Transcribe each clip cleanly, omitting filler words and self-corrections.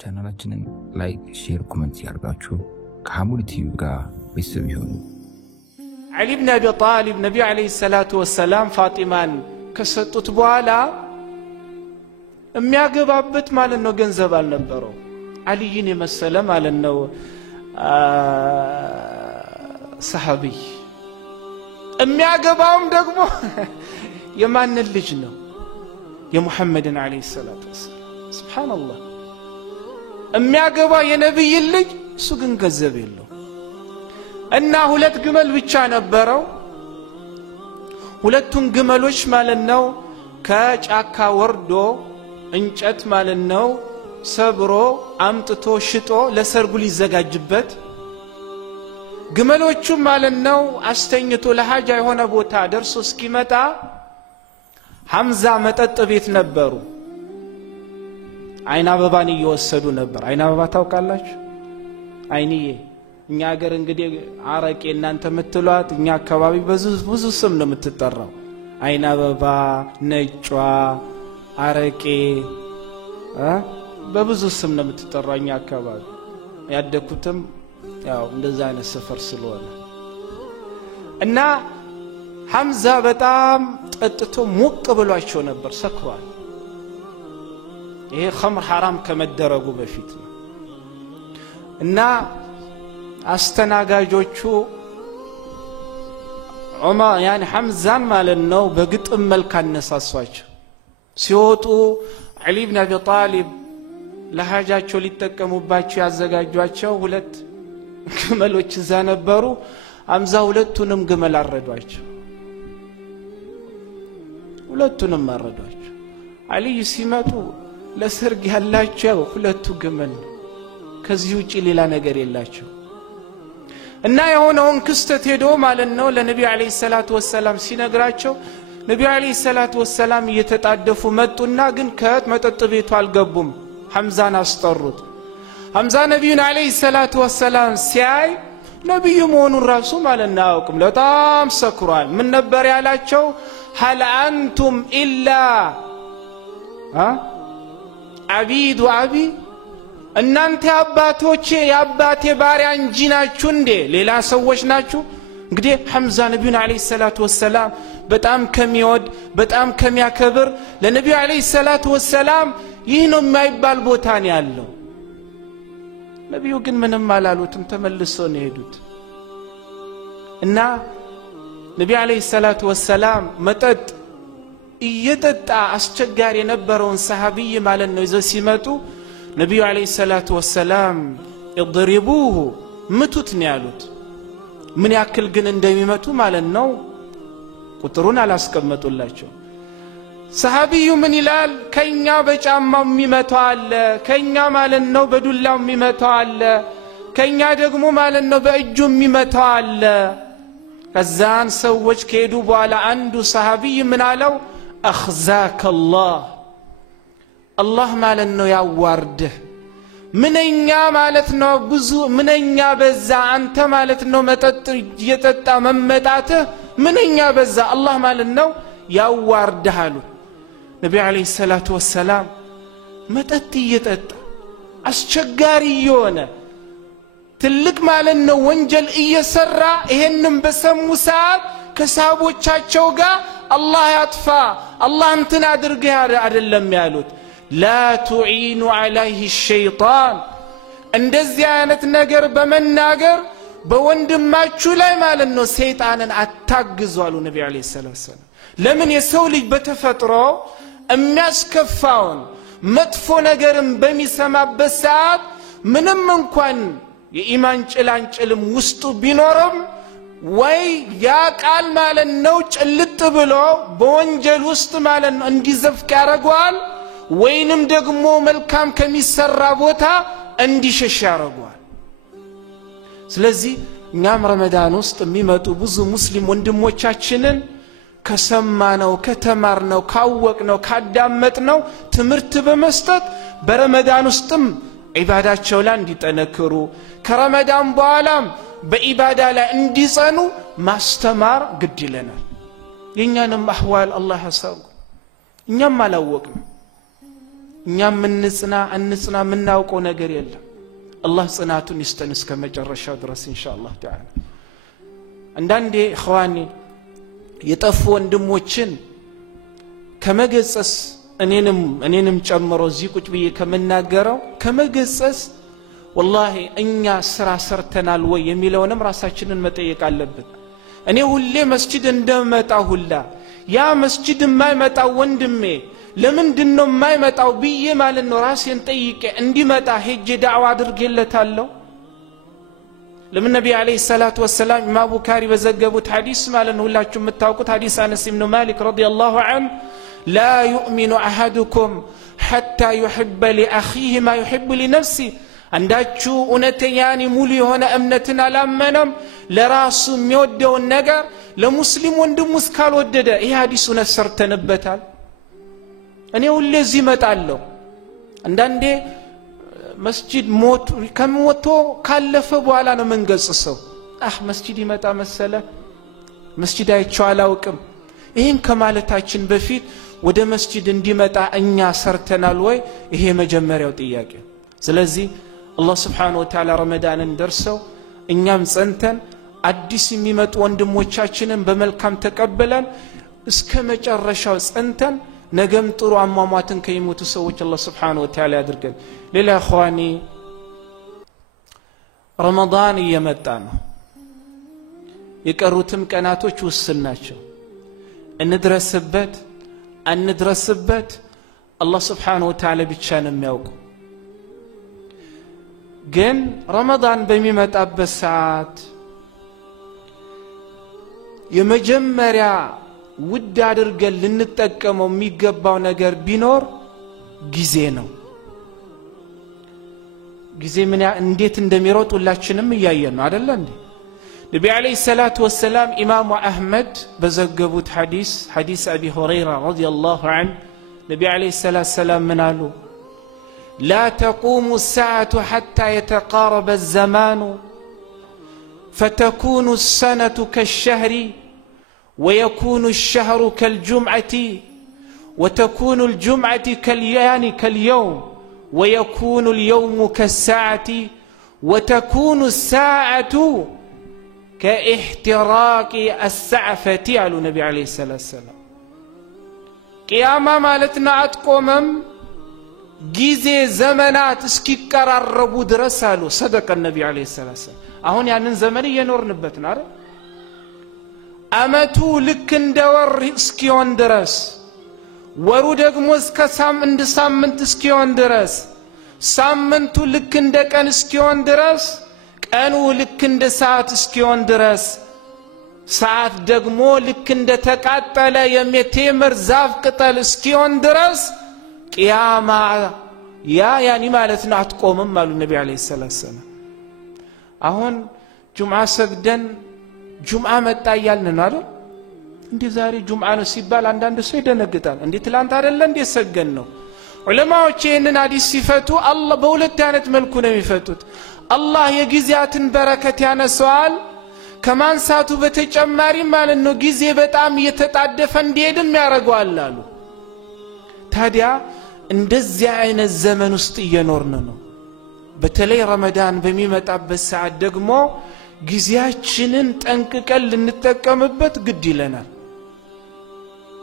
ቻናላችንን ላይክ ሼር ኮሜንት ያርጋችሁ ከሐሙድ ቲቪ ጋር ቤተሰብ ይሁኑ። علي بن أبي طالب نبي عليه الصلاة والسلام فاطمان كسطت بوالا የሚያገባበት ማለት ነው ገንዘብ አልነበረው عليን የመሰለ ማለት ነው ሰሃቢ የሚያገባውም ደግሞ የማን ልጅ ነው የሙሐመድን አለይሂ ሰላቱ ወሰለም ሱብሃንአላህ የሚያገባ የነብይ ልጅ እሱ ግን ገንዘብ የለው እና ሁለት ግመል ብቻ ነበረው ሁለቱን ግመሎች ማለት ነው ከጫካ ወርዶ እንጨት ማለት ነው ሰብሮ አምጥቶ ሽጦ ለሰርጉ ሊዘጋጅበት ግመሎቹ ማለት ነው አስተኝቶ ለሐጃ የሆነ ቦታ ደርሶ እስኪመጣ ሐምዛ መጠጥ ቤት ነበሩ አይና አበባን እየወሰዱ ነበር አይና አበባ ታውቃላችሁ አይንዬ እኛ ሀገር እንግዲህ አረቄ እናንተ የምትሏት እኛ አካባቢ ብዙ ስም ነው የምትጠራው አይና አበባ ነጯ አረቄ በብዙ ስም ነው የምትጠራው እኛ አካባቢ ያደኩትም ያው እንደዛ አይነት ሰፈር ስለሆነ እና ሐምዛ በጣም ጠጥቶ ሞቅ ብሏቸው ነበር ሰክሯል ይሄ ኸምር حرام ከመደረጉ በፊት ነው እና አስተናጋጆቹ يعني ሐምዛን ማለት ነው በግጥም መልክ አነሳሷቸው ሲወጡ علي بن أبي طالب ለሐጃቸው ሊጠቀሙባቸው ያዘጋጇቸው ሁለት ግመሎች እዛ ነበሩ ሐምዛ ሁለቱንም ግመል አረዷቸው ሁለቱንም አረዷቸው علي ሲመጡ ለሰርግ ያላቸው ሁለቱ ግመል ከዚህ ውጪ ሌላ ነገር የላቸው እና የሆነውን ክስተት ሄዶ ማለት ነው ለነብዩ አለይሂ ሰላቱ ወሰለም ሲነግራቸው ነብዩ አለይሂ ሰላቱ ወሰለም እየተጣደፉ መጡና ግን ከመጠጥ ቤቱ አልገቡም ሐምዛን አስጠሩት ሐምዛ ነብዩን አለይሂ ሰላቱ ወሰለም ሲያይ ነብዩ መሆኑን ራሱ ማለት ነው አውቅም በጣም ሰክሯል ምን ነበር ያላቸው هل انتم الا عبيد ابي እናንተ አባቶቼ ያባቴ ባሪያ እንጂ ናችሁ እንዴ ሌላ ሰዎች ናችሁ እንግዲህ ሐምዛ ነብዩን አለይሂ ሰላቱ ወሰለም በጣም ከሚወድ በጣም ከሚያከብር ለነብዩ አለይሂ ሰላቱ ወሰለም ይህ ነው የማይባል ቦታ ነው ያለው ነብዩ ግን ምንም አላሉትም ተመልሰው ነው ሄዱት እና ነብዩ አለይሂ ሰላቱ ወሰለም መጠጥ እየጠጣ አስቸጋሪ የነበረውን ሰሃቢይ ማለት ነው ይዘው ሲመጡ ነብዩ አለይሂ ሰላቱ ወሰለም اضربوه ምቱት ነው ያሉት ምን ያክል ግን እንደሚመቱ ማለት ነው ቁጥሩን አላስቀመጡላቸው ሰሃቢዩ ምን ይላል ከኛ በጫማው የሚመታው አለ ከኛ ማለት ነው በዱላው የሚመታው አለ ከኛ ደግሞ ማለት ነው በእጁ የሚመታው አለ ከዛን ሰዎች ከሄዱ በኋላ አንዱ ሰሃቢይ ምን አለው اخزاك الله ማለት ነው ያዋርድህ ምንኛ ማለት ነው ብዙ ምንኛ በዛ አንተ ማለት ነው መጠጥ እየጠጣ መመጣትህ ምንኛ በዛ አላህ ማለት ነው ያዋርድህ አሉ ነብዩ አለይሂ ሰላቱ ወሰለም መጠጥ እየጠጣ አስቸጋሪ የሆነ ትልቅ ማለት ነው ወንጀል እየሰራ ይሄንን በሰሙ ሰዓት ከሳቦቻቸው ጋር አላህ ያጥፋ አላህ እንትን አድርገህ አይደለም ያሉት لا تعين عليه الشيطان እንደዚህ አይነት ነገር በመናገር በወንድማችሁ ላይ ማለት ነው ሰይጣንን አታግዙ አሉ ነብዩ አለይሂ ሰላም ለምን የሰው ልጅ በተፈጥሮ የሚያስከፋውን መጥፎ ነገርን በሚሰማበት ሰዓት ምንም እንኳን የኢማን ጭላንጭልም ውስጡ ቢኖርም ወይ ያ ቃል ማለት ነው ጭልጥ ብሎ በወንጀል ውስጥ ማለት ነው እንዲዘፍቅ ያደርገዋል ወይንም ደግሞ መልካም ከሚሰራ ቦታ እንዲሸሽ ያደርገዋል ስለዚህ እኛም ረመዳን ውስጥ የሚመጡ ብዙ ሙስሊም ወንድሞቻችንን ከሰማነው ከተማርነው ካወቅነው ካዳመጥነው ትምህርት በመስጠት በረመዳን ውስጥም ዒባዳቸው ላይ እንዲጠነክሩ ከረመዳን በኋላም በዒባዳ ላይ እንዲጸኑ ማስተማር ግድ ይለናል የኛንም አህዋል አላህ ያሳው እኛም አላወቅንም እኛም እንጽና ምናውቀው ነገር የለም አላህ ጽናቱን ይስጠን እስከ መጨረሻው ድረስ ኢንሻአላህ ተዓላ አንዳንዴ ኢኽዋኒ የጠፉ ወንድሞችን ከመገጸስ እኔንም ጨምሮ እዚህ ቁጭ ብዬ ከመናገረው ከመገጸስ والله እኛ ስራ ሰርተናል ወይ የሚለውንም ራሳችንን መጠየቅ አለብን እኔ ሁሌ መስጂድ እንደመጣ ሁላ ያ መስጂድ የማይመጣው ወንድሜ ለምንድነው የማይመጣው ብዬ ማለት ነው ራሴን ጠይቄ እንዲመጣ ሄጄ ዳዕዋ አድርጌለታለሁ ለምን ነብዩ አለይሂ ሰላቱ ወሰለም ኢማሙ ቡኻሪ በዘገቡት ሐዲስ ማለት ነው ሁላችሁም የምታውቁት ሐዲስ አነስ ኢብኑ ማሊክ ረዲየላሁ ዐንሁ لا يؤمن أحدكم حتى يحب لأخيه ما يحب لنفسه አንዳችሁ እውነተኛኒ ሙሉ የሆነ እምነትን አላመነም ለራሱ የሚወደው ነገር ለሙስሊም ወንድሙ እስካልወደደ ይሄ ሐዲሱን ሰርተንበታል እኔ ሁሌ እዚህ እመጣለሁ አንዳንዴ መስጂድ ከሞቶ ካለፈ በኋላ ነው መንገጽሰው መስጂድ ይመጣ መሰለ መስጂድ አይቼው አላውቅም ይሄን ከማለታችን በፊት ወደ መስጂድ እንዲመጣ እኛ ሰርተናል ወይ ይሄ መጀመሪያው ጥያቄ ስለዚህ አላህ Subhanahu Wa Ta'ala ረመዳንን ደርሰው እኛም ጸንተን አዲስ የሚመጡ ወንድሞቻችንን በመልካም ተቀበለን እስከ መጨረሻው ጸንተን ነገም ጥሩ አሟሟትን ከይሞቱ ሰዎች አላህ Subhanahu Wa Ta'ala ያድርገን ሌላ ኢኽዋኒ ረመዳን እየመጣ ነው የቀሩትም ቀናቶች ውስን ናቸው እንድረስበት አላህ Subhanahu Wa Ta'ala ብቻ ነው የሚያውቀው ግን ረመዳን በሚመጣበት ሰዓት የመጀመሪያ ውድ አድርገን ልንጠቀመው የሚገባው ነገር ቢኖር ጊዜ ነው ጊዜ እንዴት እንደሚሮጥ ሁላችንም እያየን ነው አይደል እንዴ ነብዩ አለይሂ ሰላቱ ወሰለም ኢማሙ አህመድ በዘገቡት ሐዲስ አቢ ሁረይራ ረዲየላሁ ዐንሁ ነብዩ አለይሂ ሰላቱ ወሰለም ምን አሉ لا تقوم الساعة حتى يتقارب الزمان فتكون السنة كالشهر ويكون الشهر كالجمعة وتكون الجمعة كاليوم ويكون اليوم كالساعة وتكون الساعة كاحتراق السعفة على النبي عليه الصلاة والسلام قيامة مالتنا أتقومم ጊዜ ዘመናት እስኪቀራረቡ ድረስ አሉ ሰደቀ ነብዩ አለይሂ ሰላም አሁን ያንን ዘመን እየኖርንበት ነው አይደል አመቱ ልክ እንደ ወር እስኪሆን ድረስ ወሩ ደግሞ እስከ ሳምንት እስኪሆን ድረስ ሳምንቱ ልክ እንደ ቀን እስኪሆን ድረስ ቀኑ ልክ እንደ ሰዓት እስኪሆን ድረስ ሰዓት ደግሞ ልክ እንደ ተቃጠለ የቴምር ዛፍ ቅጠል እስኪሆን ድረስ ቂያማ ያኒ ማለት ነው አትቆምም አሉ ነብዩ አለይሂ ሰላም አሁን ጁምዓ ሰግደን ጁምዓ መጣ ያልን ነው አይደል እንዴ ዛሬ ጁምዓ ነው ሲባል አንዳንድ ሰው ይደነግጣል እንዴ ትላንት አይደለ እንዴ ሰገን ነው ዑለማዎች ይሄንን ሐዲስ ሲፈቱ አላህ በሁለት አይነት መልኩ ነው የሚፈቱት አላህ የጊዜያትን በረከት ያነሳዋል ከማንሳቱ በተጨማሪ ማለት ነው ጊዜ በጣም እየተጣደፈ እንዲሄድም ያረጋዋል አሉ ታዲያ እንደዚህ አይነት ዘመን ውስጥ እየኖርን ነው በተለይ ረመዳን በሚመጣበት ሰዓት ደግሞ ጊዜያችንን ጠንቅቀን ልንጠቀምበት ግድ ይለናል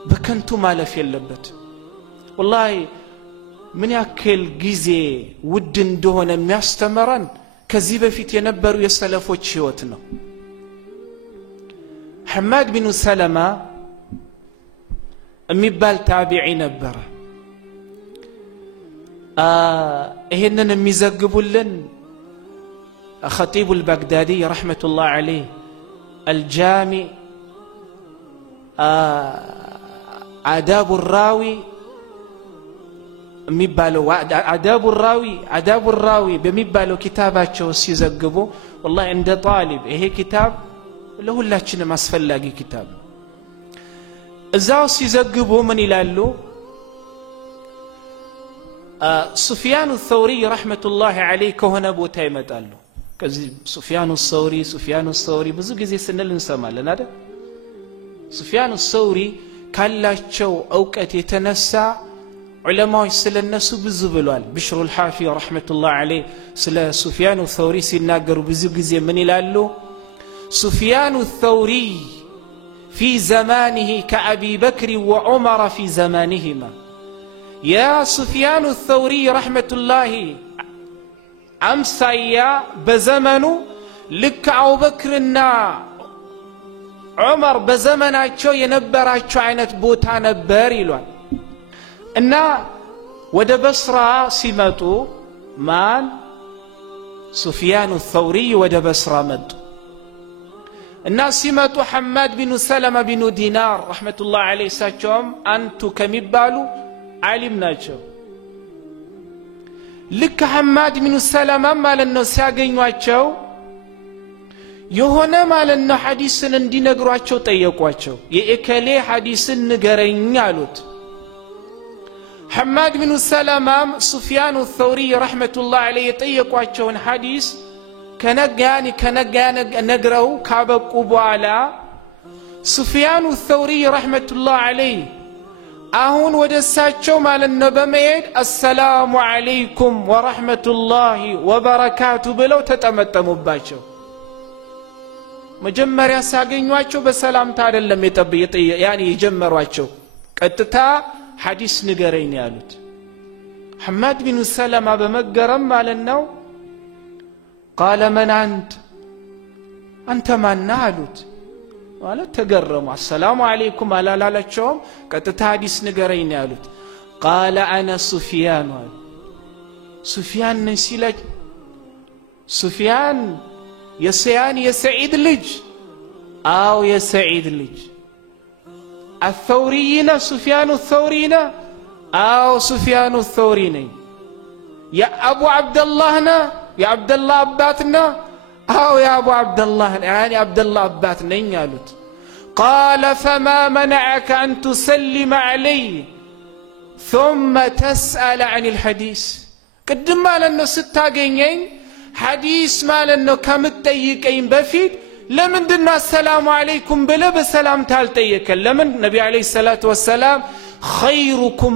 በከንቱ ማለፍ የለበት والله ምን ያክል ጊዜ ውድ እንደሆነ የሚያስተምረን ከዚህ በፊት የነበሩ የሰለፎች ህይወት ነው ሐማድ ቢን ሰለማ የሚባል ታቢዒ ነበር ይሄንን የሚዘግቡልን خطيب البغدادي رحمة الله عليه الجامع آداب الراوي የሚባለው አዳቡ الراوي በሚባለው ኪታባቸው ሲዘግቡ والله እንደ ጣሊብ ይሄ ኪታብ ለሁላችንም አስፈላጊ ኪታብ እዛው ሲዘግቡ ምን ይላሉ سفيان الثوري رحمة الله عليه كهنا بوتا ይመጣሉ ከዚህ سفيان الثوري ብዙ ጊዜ ስንል እንሰማለን አይደል سفيان الثوري ካላቸው ዕውቀት የተነሳ ዑለማዎች ስለነሱ ብዙ ብሏል بشر الحافي رحمة الله عليه ስለ سفيان الثوري ሲናገሩ ብዙ ጊዜ ምን ይላሉ سفيان الثوري في زمانه كأبي بكر وعمر في زمانهما يا سفيان الثوري رحمة الله أمسايا بزمنه لك أبو بكرنا عمر بزمناچو የነበራቸው አይነት ቦታ ነበር ይሏል እና ወደ በስራ ሲመጡ ማን سفيان الثوري ወደ በስራ መጡ እና ሲመጡ حماد بن سلمة بن دينار رحمة الله عليه ሳቸውም አንቱ ከሚባሉ ዓሊም ናቸው ልክ حماد بن سلمة ማለት ነው ሲያገኟቸው የሆነ ማለት ነው ሐዲስን እንዲነግሯቸው ጠየቋቸው የእከሌ ሐዲስን ንገረኝ አሉት حماد بن سلمة سفيان الثوري رحمة الله عليه يطيقواቸውን ሐዲስ ከነጋኒ ነግረው ካበቁ በኋላ سفيان الثوري رحمة الله عليه አሁን ወደሳቸው ማለት ነው በመሄድ السلام عليكم ورحمة الله وبركاته ብለው ተጠመጠሙባቸው መጀመሪያ ሳገኙአቸው በሰላምታ አይደለም ያኒ የጀመሯቸው ቀጥታ ሐዲስ ንገረኝ ያሉት حماد بن سلمة በመገረም ማለት ነው قال من انت من አሉት ማለት ተገረሙ السلام عليكم አላላላቸውም ቀጥታ ሐዲስ ንገረኝ ያሉት قال انا سفيان سفيان ነሲለች سفيان يسعيد لج او يسعيد لج الثوريين سفيان الثوريين او سفيان الثوريين يا ابو عبد الله يا عبد الله اباتنا او يا ابو عبد الله يعني عبد الله اباتنا قالت قال فما منعك ان تسلم علي ثم تسال عن الحديث قدم لنا ستاغنيين حديث مالنا كمتطيقين بفيد لمن دنا السلام عليكم بلا بسلام تالطيق لمن النبي عليه الصلاه والسلام خيركم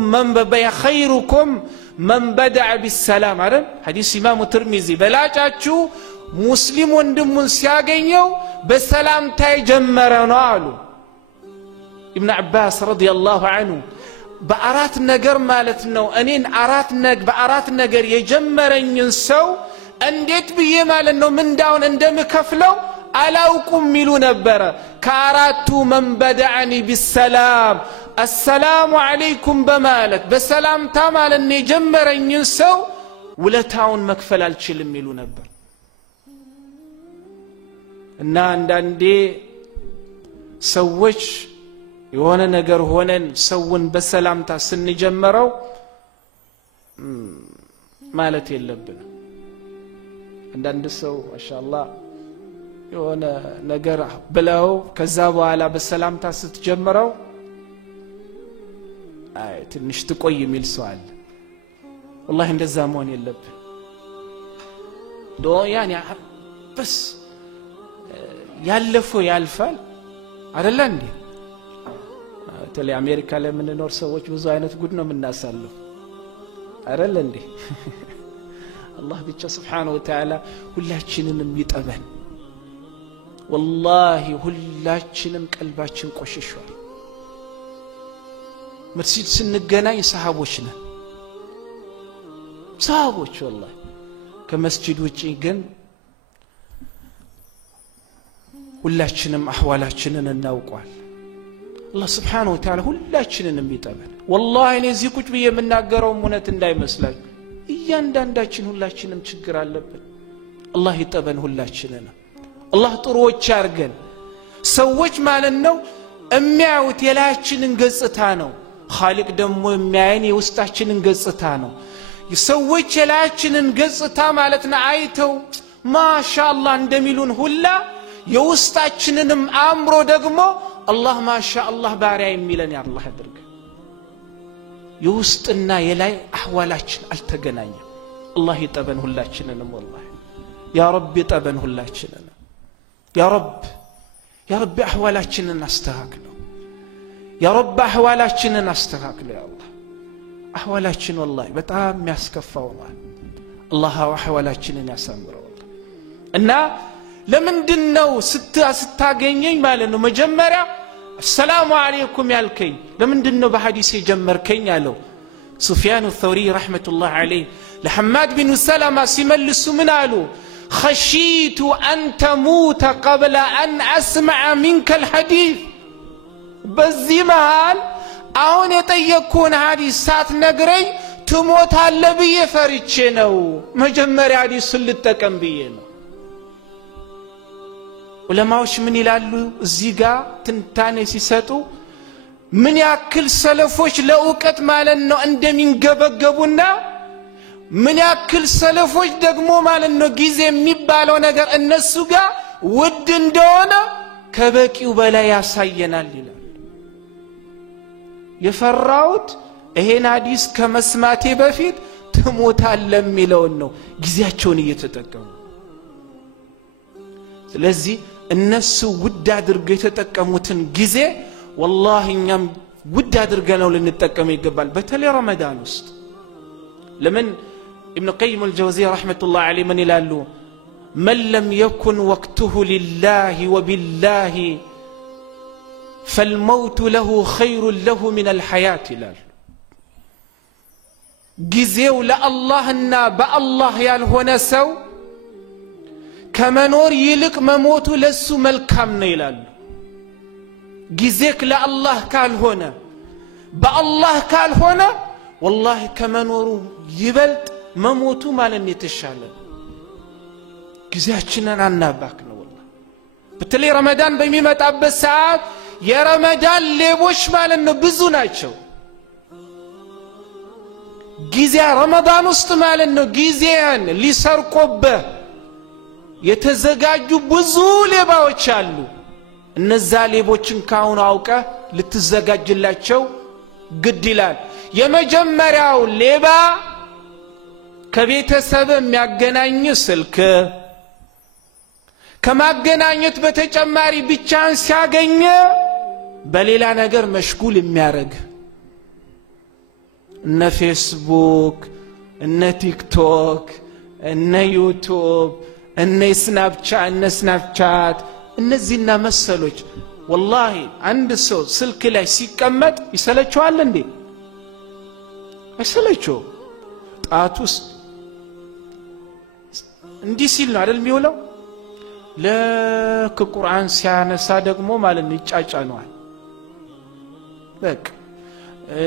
من بدأ بالسلام አይደል حديث امام الترمذي በላጫችሁ ሙስሊም ወንድሙን ሲያገኘው በሰላም ታይጀመረ ነው አሉ ابن عباس رضي الله عنه በአራት ነገር ማለት ነው እኔን በአራት ነገር የጀመረኝን ሰው እንዴት ብዬ ማለት ነው ምንዳውን እንደምከፍለው አላውቁም ሚሉ ነበር ከአራቱ من بدعني بالسلام السلام عليكم በማለት በሰላምታ ማለት ነው የጀመረኝን ሰው ውለታውን መክፈል አልችልም ሚሉ ነበር እና አንዳንዴ ሰዎች የሆነ ነገር ሆነን ሰውን በሰላምታ ስንጀምረው ማለት የለብንም አንዳንድ ሰው ማሻአላህ የሆነ ነገር ብለው ከዛ በኋላ በሰላምታ ስትጀምረው አይ ትንሽ ትቆይ የሚል ሰው አለ والله እንደዛ መሆን የለብን ያኒ በስ ያለፈው ያልፋል አይደል እንዴ ተለይ አሜሪካ ላይ የምንኖር ሰዎች ብዙ አይነት ጉድ ነው የምናሳልፈው አይደል እንዴ الله ብቻ Subhanahu Wa Ta'ala ሁላችንንም ይጠበን والله ሁላችንም ቀልባችን ቆሽሿል መስጂድ ስንገናኝ ሰሃቦች ነን ሰሃቦች والله ከመስጂድ ውጪ ግን ሁላችንም አህዋላችንን እናውቋል الله Subhanahu Wa Ta'ala ሁላችንንም ይጠበን والله እኔ እዚህ ቁጭ ብዬ የምናገረው እውነት እንዳይመስላችሁ እያንዳንዳችን ሁላችንም ችግር አለብን الله ይጠበን ሁላችንን الله ጥሩዎች ያርገን ሰዎች ማለት ነው የሚያዩት የላያችንን ገጽታ ነው خالق ደግሞ የሚያየን የውስጣችንን ገጽታ ነው ሰዎች የላያችንን ገጽታ ማለት ነው አይተው ማሻአላህ እንደሚሉን ሁላ የውስጣችንንም አምሮ ደግሞ الله ማሻአላህ ባሪያ የሚለን ያላህ ያድርግ የውስጥና የላይ አህዋላችን አልተገናኘም الله ይጠበን ሁላችንንም والله يا رب ይጠበን ሁላችንንም يا رب احوالاتنا نستهاكلو يا رب احوالاتنا نستهاكلو يا الله አህዋላችን والله በጣም የሚያስከፋው ነው አላህ አህዋላችንን ያሳምረው እና ለምንድነው ስታገኘኝ ማለት ነው መጀመሪያ السلام عليكم ያልከኝ ለምንድነው በሐዲስ የጀመርከኝ አለው ሱፊያን الثوري رحمه الله عليه لحماد بن سلمة ሲመልሱ ምን አሉ خشيت أن تموت قبل أن أسمع منك الحديث በዚህ መሃል አሁን የጠየቅኩን ሐዲስ ሳትነግረኝ ትሞታለህ ብዬ ፈርቼ ነው መጀመሪያ ሐዲሱን ልጠቀም ብዬ ነው ዑለማዎች ምን ይላሉ እዚህ ጋር ትንታኔ ሲሰጡ ምን ያክል ሰለፎች ለእውቀት ማለት ነው እንደሚንገበገቡና ምን ያክል ሰለፎች ደግሞ ማለት ነው ጊዜ የሚባለው ነገር እነሱ ጋር ውድ እንደሆነ ከበቂው በላይ ያሳየናል ይላል የፈራውት ይሄን ሐዲስ ከመስማቴ በፊት ትሞታለህ የሚለው ነው ጊዜያቸውን እየተጠቀሙ ስለዚህ እነሱ ውድ አድርገው የተጠቀሙትን ጊዜ والله እኛም ውድ አድርገነው ልንጠቀም ይገባል በተለይ ረመዳን ውስጥ ለምን ابن قيم الجوزية رحمة الله عليه من ይላሉ من لم يكن وقته لله وبالله فالموت له خير له من الحياة ይላሉ ጊዜው ለአላህና በአላህ ያልሆነ ሰው ከመኖር ይልቅ መሞቱ ለሱ መልካም ነው ይላሉ ጊዜክ ለአላህ ካልሆነ በአላህ ካልሆነ والله ከመኖሩ ይበልጥ መሞቱ ማለት የተሻለ ጊዜያችንን አናባክ ነው والله በተለይ ረመዳን በሚመጣበት ሰዓት የረመዳን ሌቦች ማለት ነው ብዙ ናቸው ጊዜ ረመዳን ውስጥ ማለት ነው ጊዜን ሊሰርቆብህ የተዘጋጁ ብዙ ሌባዎች አሉ እነዛ ሌቦችን ካሁን አውቀህ ልትዘጋጅላቸው ግድ ይላል የመጀመሪያው ሌባ ከቤተሰብ የሚያገናኝ ስልክ ከማገናኘት በተጨማሪ ብቻን ሲያገኝ በሌላ ነገር መሽጉል የሚያረግ እነ ፌስቡክ እነ ቲክቶክ እነ ዩቲዩብ እነ ስናፕቻት እነዚህና መሰሎች والله አንድ ሰው ስልክ ላይ ሲቀመጥ ይሰለችዋል እንዴ አይሰለችው ጣቱስ እንዲህ ሲል ነው አይደል የሚውለው ለቁርአን ሲያነሳ ደግሞ ማለት ነው ይጫጫነዋል በቃ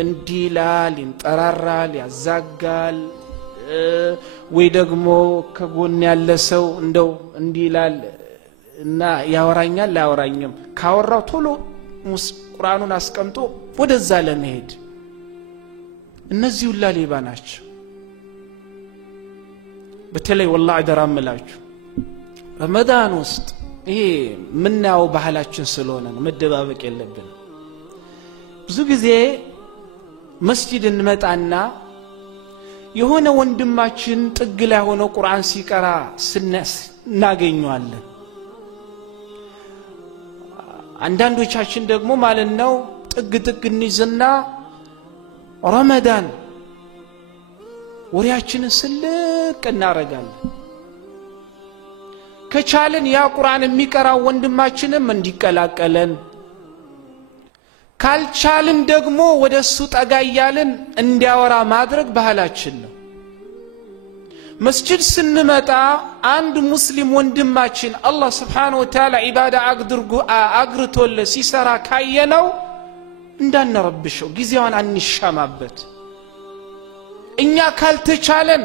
እንዲላል ይንጠራራል ያዛጋል ወይ ደግሞ ከጎን ያለ ሰው እንደው እንዲላል እና ያወራኛል ላወራኝም ካወራው ቶሎ ቁርአኑን አስቀምጦ ወደዛ ለመሄድ እነዚህ ሁሉ ሌባ ናቸው በተለይ والله አደራምላችሁ ረመዳን ውስጥ ይሄ ምናው ባህላችን ስለሆነ መደባበቅ የለብንም ብዙ ጊዜ መስጂድ እንመጣና የሆነ ወንድማችን ጥግ ላይ ሆኖ ቁርአን ሲቀራ እናገኘዋለን አንዳንዶቻችን ደግሞ ማለት ነው ጥግ እንይዝና ረመዳን ወሪያችንን ስልቅ እናረጋለን ከቻለን ያ ቁርአን የሚቀራው ወንድማችንም እንዲቀላቀለን ካልቻልን ደግሞ ወደሱ ጠጋያልን እንዲያወራ ማድረግ ባህላችን ነው መስጂድ ስንመጣ አንድ ሙስሊም ወንድማችን አላህ Subhanahu Wa Ta'ala ኢባዳ አግርቶለ ሲሰራ ካየነው እንዳንረብሸው ጊዜውን አንሻማበት እኛ ካልተቻለን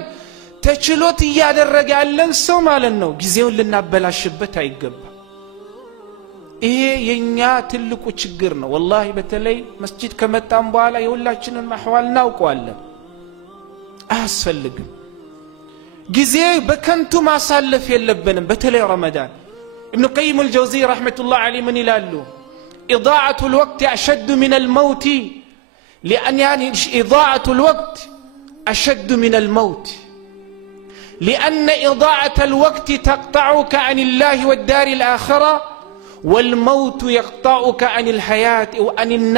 ተችሎት ያደረገ ያለን ሰው ማለት ነው ጊዜውን ልናበላሽበት አይገባ ይሄ የኛ ትልቁ ችግር ነው والله በተለይ መስጂድ ከመጣን በኋላ የሁላችንን ማህዋል እናውቀዋለን አያስፈልግም ጊዜ በከንቱ ማሳለፍ የለብንም በተለይ ረመዳን ابن قيم الجوزي رحمة الله عليه من ይላሉ إضاعة الوقت أشد من الموت لأن يعني إضاعة الوقت أشد من الموت لأن إضاعة الوقت تقطعك عن الله والدار الآخرة والموت يقطعك عن الحياة وعن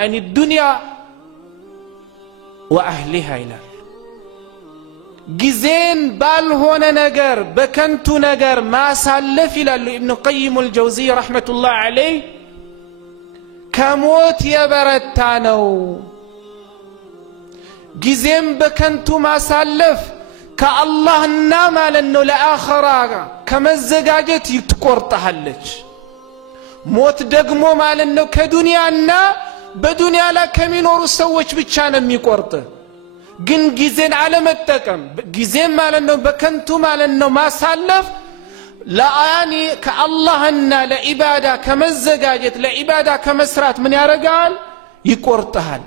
عن الدنيا وأهلها ይላል ጊዜን ባልሆነ ነገር በከንቱ ነገር ማሳለፍ ይላሉ ኢብኑ ቀይም አልጀውዚ ረህመቱላህ ዐለይህ ከሞት የበረታ ነው ጊዜን በከንቱ ማሳለፍ ከአላህና ማለት ነው ለአኺራ ከመዘጋጀት ይትቆርጣለች ሞት ደግሞ ማለት ነው ከዱንያና በዱንያ ላይ ከሚኖሩ ሰዎች ብቻ ነው የሚቆርጥ ግን ጊዜን አለመጠቀም ጊዜን ማለት ነው በከንቱ ማለት ነው ማሳለፍ ለአያኒ ከአላህና ለኢባዳ ከመዘጋጀት ለኢባዳ ከመስራት ምን ያረጋል ይቆርጣል